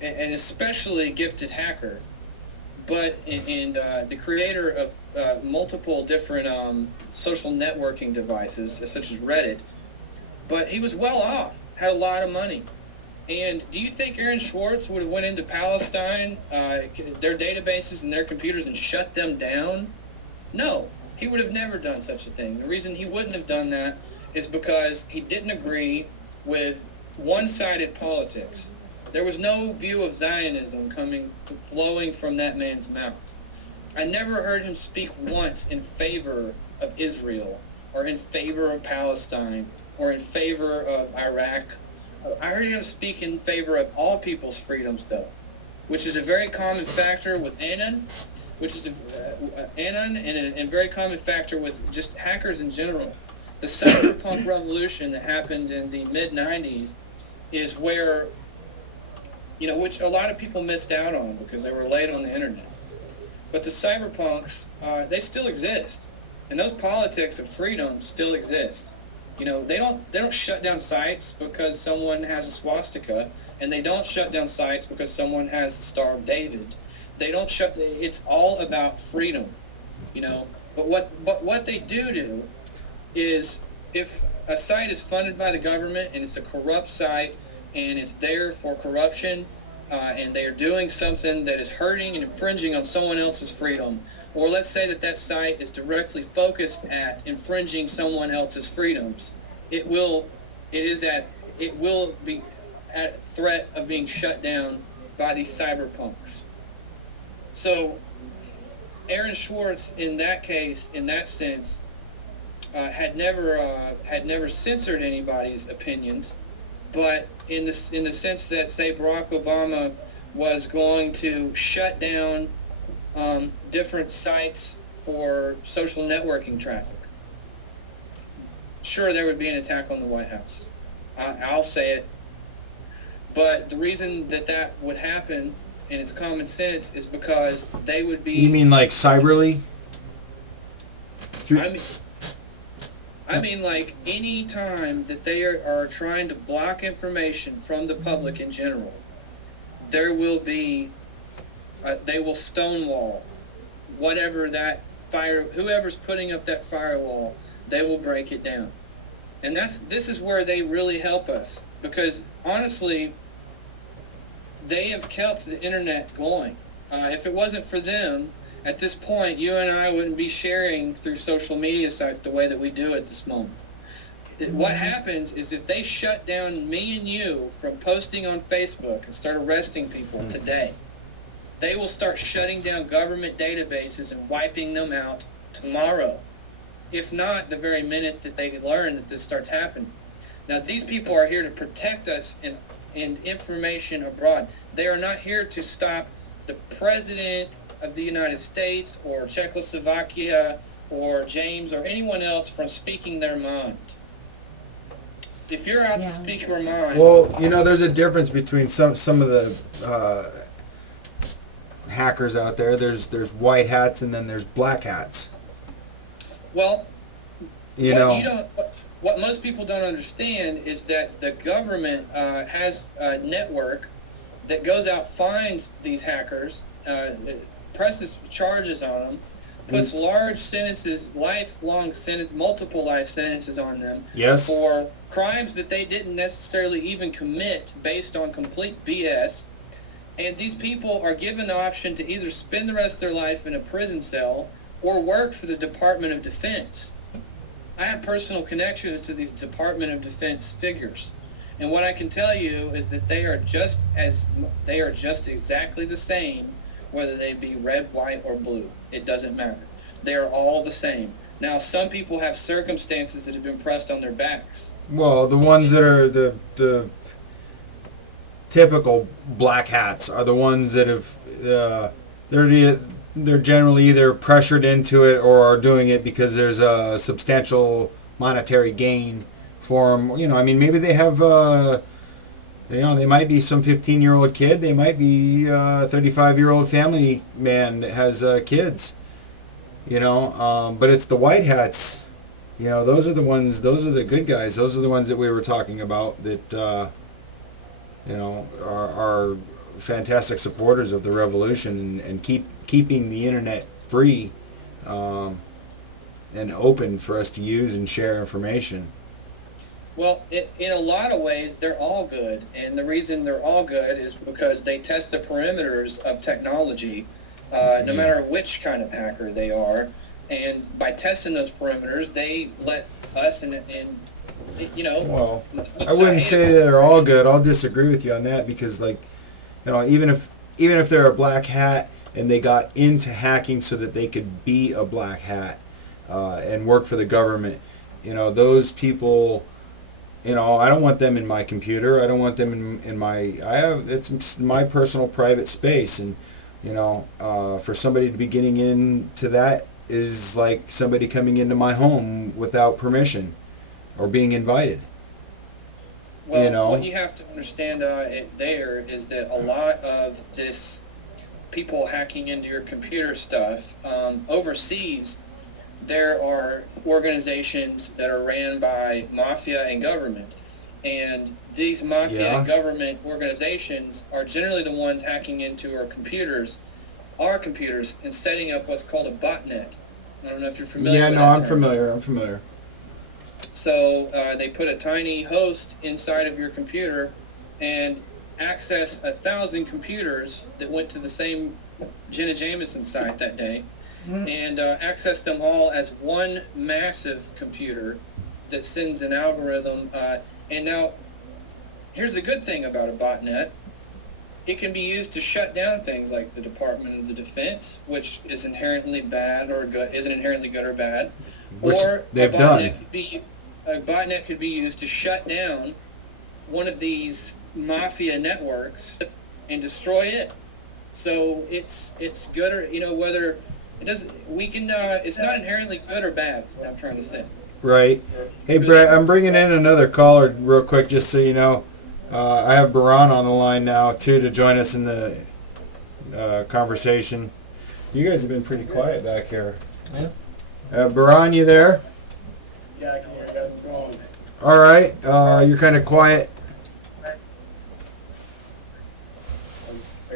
especially gifted hacker, but the creator of multiple different social networking devices, such as Reddit, but he was well off, had a lot of money. And do you think Aaron Schwartz would have went into Palestine, their databases and their computers, and shut them down? No, he would have never done such a thing. The reason he wouldn't have done that is because he didn't agree with one-sided politics. There was no view of Zionism flowing from that man's mouth. I never heard him speak once in favor of Israel, or in favor of Palestine, or in favor of Iraq. I heard him speak in favor of all people's freedoms, though, which is a very common factor with Anon, and a very common factor with just hackers in general. The cyberpunk revolution that happened in the mid-90s is where, which a lot of people missed out on because they were late on the internet. But the cyberpunks, they still exist. And those politics of freedom still exist. They don't shut down sites because someone has a swastika, and they don't shut down sites because someone has the Star of David. It's all about freedom, But what they do is, if a site is funded by the government and it's a corrupt site and it's there for corruption, and they are doing something that is hurting and infringing on someone else's freedom, or let's say that site is directly focused at infringing someone else's freedoms, it will be at threat of being shut down by these cyberpunks. So Aaron Schwartz, in that case, in that sense, had never censored anybody's opinions, but in the sense that, say, Barack Obama was going to shut down different sites for social networking traffic, sure, there would be an attack on the White House. I'll say it. But the reason that would happen, and it's common sense, is because they would be... You mean like cyberly? I mean, like, any time that they are trying to block information from the public in general, there will be, they will stonewall whatever whoever's putting up that firewall, they will break it down. And this is where they really help us, because honestly, they have kept the internet going. If it wasn't for them, at this point, you and I wouldn't be sharing through social media sites the way that we do at this moment. What happens is, if they shut down me and you from posting on Facebook and start arresting people today, they will start shutting down government databases and wiping them out tomorrow, if not the very minute that they learn that this starts happening. Now, these people are here to protect us in information abroad. They are not here to stop the President of the United States or Czechoslovakia or James or anyone else from speaking their mind. If you're out to speak your mind... Well, there's a difference between some of the hackers out there. There's white hats and then there's black hats. Well, what most people don't understand is that the government has a network that goes out, finds these hackers, presses charges on them, puts large sentences, multiple life sentences on them, Yes. for crimes that they didn't necessarily even commit based on complete BS. And these people are given the option to either spend the rest of their life in a prison cell or work for the Department of Defense. I have personal connections to these Department of Defense figures. And what I can tell you is that they are just exactly the same, whether they be red, white, or blue. It doesn't matter. They are all the same. Now, some people have circumstances that have been pressed on their backs. Well, the ones that are the typical black hats are the ones that have they're generally either pressured into it or are doing it because there's a substantial monetary gain for them. You know, I mean, maybe they have they might be some 15-year-old kid. They might be a 35-year-old family man that has kids. You know, but it's the white hats. You know, those are the ones. Those are the good guys. Those are the ones that we were talking about. That you know are fantastic supporters of the revolution and keeping the internet free and open for us to use and share information. Well, in a lot of ways, they're all good. And the reason they're all good is because they test the perimeters of technology, no matter which kind of hacker they are. And by testing those perimeters, they let us and you know. Well, I wouldn't say they're all good. I'll disagree with you on that because, like, you know, even if they're a black hat and they got into hacking so that they could be a black hat and work for the government, you know, those people. You know, I don't want them in my computer. I don't want them in my. It's my personal private space, and you know, for somebody to be getting into that is like somebody coming into my home without permission or being invited. Well, you know, what you have to understand there is that a lot of this people hacking into your computer stuff overseas. There are organizations that are ran by mafia and government, and these mafia and government organizations are generally the ones hacking into our computers, and setting up what's called a botnet. I don't know if you're familiar with that I'm term. familiar. So they put a tiny host inside of your computer and access 1,000 computers that went to the same Jenna Jameson site that day, and access them all as one massive computer that sends an algorithm. And now, here's the good thing about a botnet. It can be used to shut down things like the Department of the Defense, which is inherently bad or good, isn't inherently good or bad. Which or they've a done. botnet could be used to shut down one of these mafia networks and destroy it. So it's good, or whether it doesn't. We can. It's not inherently good or bad. Is what I'm trying to say. Right. Hey, Brett, I'm bringing in another caller real quick, just so you know. I have Baran on the line now, too, to join us in the conversation. You guys have been pretty quiet back here. Yeah. Baran, you there? Yeah, I can hear you guys going. All right. You're kind of quiet. I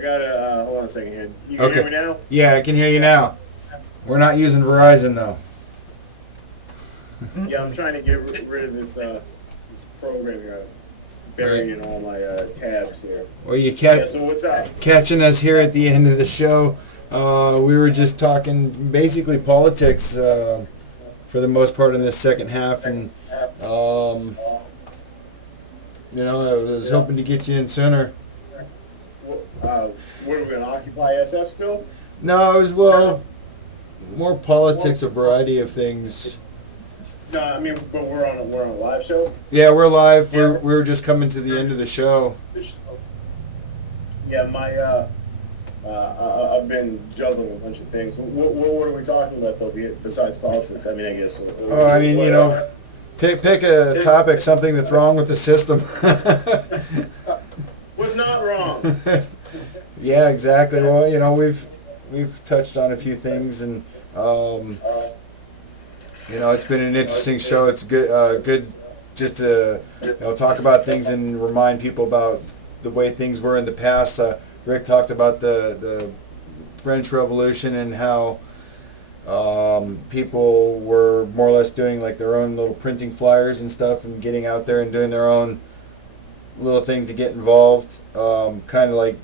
gotta, hold on a second here. You can hear me now? Yeah, I can hear you now. We're not using Verizon, though. Yeah, I'm trying to get rid of this program here. It's burying all my tabs here. Well, you Yeah, so what's up? catching us here at the end of the show. We were just talking basically politics for the most part in this second half, and I was hoping to get you in sooner. What are we going to occupy SF still? No, it was more politics, a variety of things. No, I mean, but we're on a live show. Yeah, we're live. We were just coming to the end of the show. Yeah, I've been juggling a bunch of things. What are we talking about though, besides politics? I mean, I guess. Pick a topic, something that's wrong with the system. What's not wrong? Yeah, exactly. Well, we've touched on a few things, and it's been an interesting show. It's good just to talk about things and remind people about the way things were in the past. Rick talked about the French Revolution and how people were more or less doing like their own little printing flyers and stuff and getting out there and doing their own little thing to get involved, kind of like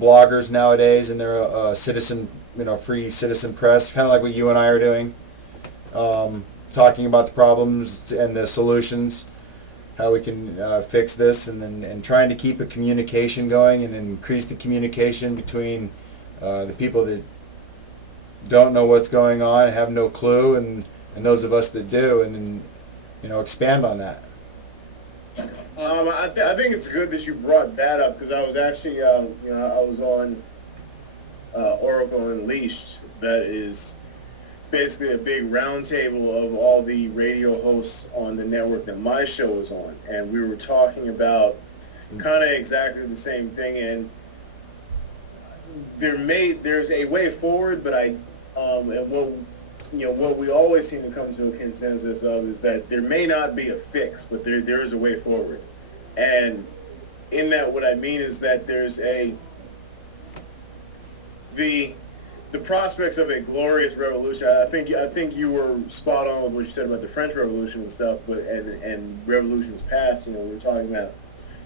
bloggers nowadays, and they're a citizen, free citizen press, kind of like what you and I are doing, talking about the problems and the solutions. how we can fix this, and trying to keep a communication going and increase the communication between the people that don't know what's going on and have no clue, and those of us that do, and then expand on that. I think it's good that you brought that up, because I was actually, I was on Oracle Unleashed. That is basically a big roundtable of all the radio hosts on the network that my show was on, and we were talking about kind of exactly the same thing. And there's a way forward, but and what we always seem to come to a consensus of is that there may not be a fix, but there is a way forward. And in that, what I mean is that there's the prospects of a glorious revolution. I think you were spot on with what you said about the French Revolution and stuff, but and revolutions past. We're talking about,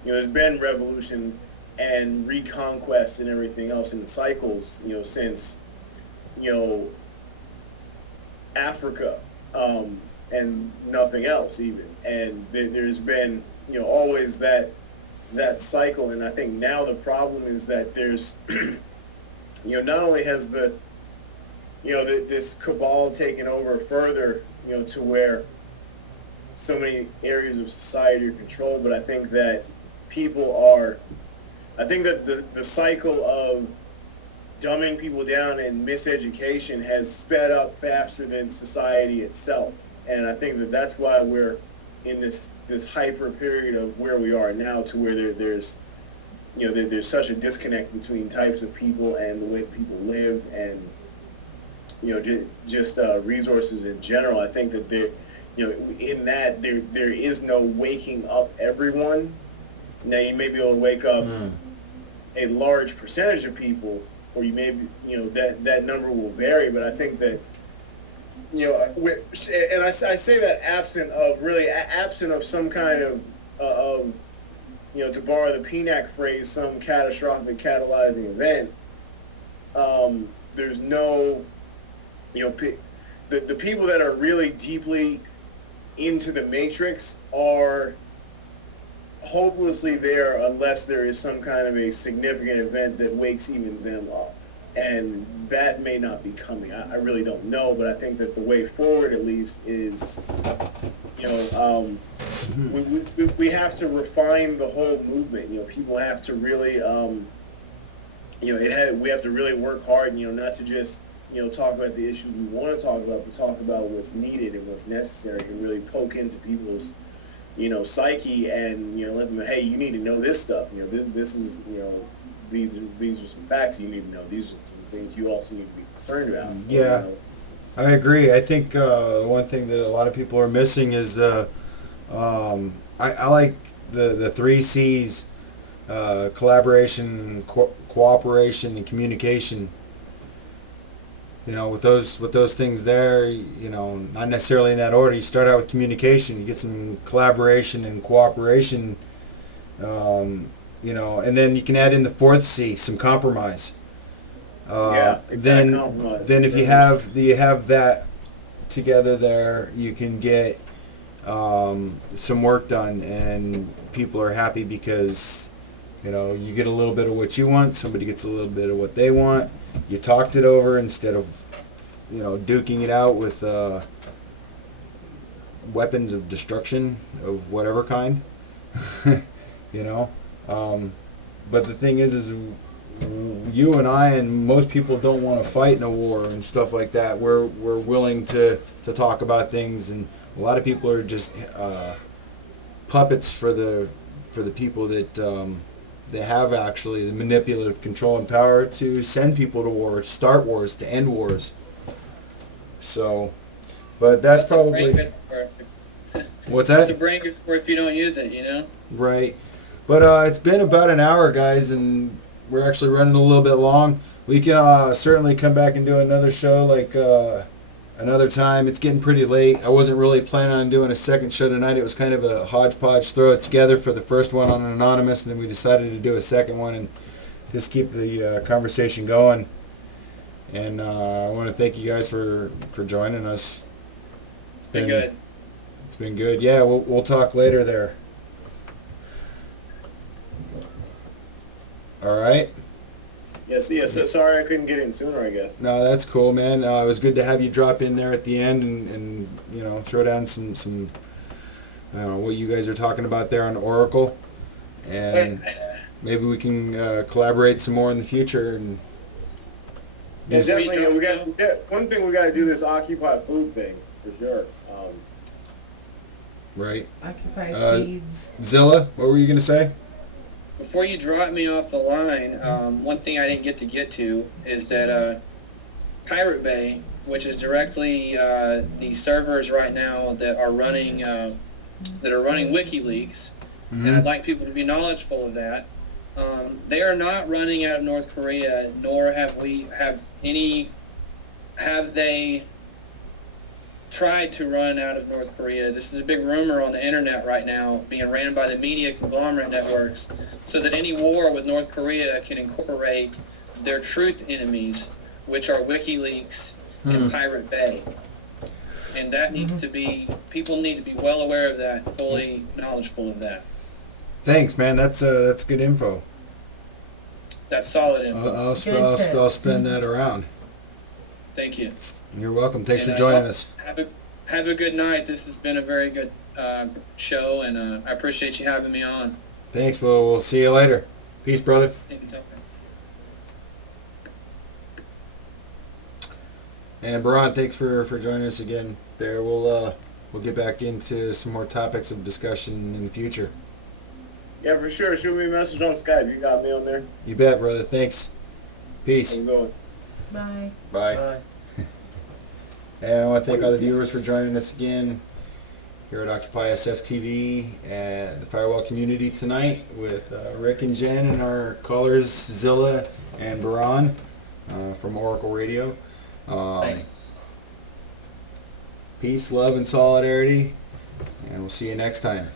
there's been revolution and reconquest and everything else in cycles, since Africa, and nothing else even. And there's been always that cycle. And I think now the problem is that there's not only has this cabal taken over further, to where so many areas of society are controlled, but I think that the cycle of dumbing people down and miseducation has sped up faster than society itself. And I think that that's why we're in this hyper period of where we are now, to where there's such a disconnect between types of people and the way people live, and just resources in general. I think that in that there is no waking up everyone. Now you may be able to wake up a large percentage of people, or you may be, that number will vary. But I think that and I say that absent of some kind of to borrow the PNAC phrase, some catastrophic catalyzing event. There's no, the people that are really deeply into the matrix are hopelessly there, unless there is some kind of a significant event that wakes even them up. And that may not be coming. I really don't know, but I think that the way forward, at least, is, we have to refine the whole movement. People have to really, we have to really work hard, not to just, talk about the issues we want to talk about, but talk about what's needed and what's necessary, and really poke into people's, psyche, and, let them know, hey, you need to know this stuff. This is, these are some facts you need to know. These are some things you also need to be concerned about. Yeah, I agree. I think one thing that a lot of people are missing is I like the 3 C's: collaboration, cooperation, and communication. With those things there, not necessarily in that order. You start out with communication, you get some collaboration and cooperation, and then you can add in the 4th C, some compromise. Compromise. Then if you have that together there, you can get some work done, and people are happy because you get a little bit of what you want, somebody gets a little bit of what they want. You talked it over instead of duking it out with weapons of destruction of whatever kind. But the thing is you and I and most people don't want to fight in a war and stuff like that. We're willing to talk about things, and a lot of people are just puppets for the people that they have actually the manipulative control and power to send people to war, to start wars, to end wars. So, but that's probably... What's that? It's a brain good for if you don't use it, Right. But it's been about an hour, guys, and we're actually running a little bit long. We can certainly come back and do another show like another time. It's getting pretty late. I wasn't really planning on doing a second show tonight. It was kind of a hodgepodge, throw it together for the first one on Anonymous, and then we decided to do a second one and just keep the conversation going. And I want to thank you guys for joining us. Been good. It's been good. Yeah, we'll talk later there. All right. Yes, yes. So sorry I couldn't get in sooner, I guess. No, that's cool, man. It was good to have you drop in there at the end and you know, throw down some I don't know what you guys are talking about there on Oracle, and maybe we can collaborate some more in the future. And Yeah, do definitely. One thing we got to do this Occupy food thing for sure. right. Occupy Uh, Seeds. Zilla, what were you gonna say? Before you drop me off the line, one thing I didn't get to is that Pirate Bay, which is directly the servers right now that are running WikiLeaks, and I'd like people to be knowledgeable of that. They are not running out of North Korea, nor have they tried to run out of North Korea. This is a big rumor on the internet right now, being ran by the media conglomerate networks, so that any war with North Korea can incorporate their truth enemies, which are WikiLeaks and Pirate Bay. And that needs to be, people need to be well aware of that, fully knowledgeable of that. Thanks, man. That's good info. That's solid info. I'll spend that around. Thank you. You're welcome. Thanks And, for joining us. Have a good night. This has been a very good show, and I appreciate you having me on. Thanks. We'll see you later. Peace, brother. Thank you. And Baran, thanks for joining us again. There, we'll get back into some more topics of discussion in the future. Yeah, for sure. Shoot me a message on Skype. You got me on there. You bet, brother. Thanks. Peace. I'm going. Bye. Bye. And I want to thank all the viewers for joining us again here at OccupySFTV and the Firewall community tonight with Rick and Jen and our callers Zilla and Baran from Oracle Radio. Thanks. Peace, love, and solidarity, and we'll see you next time.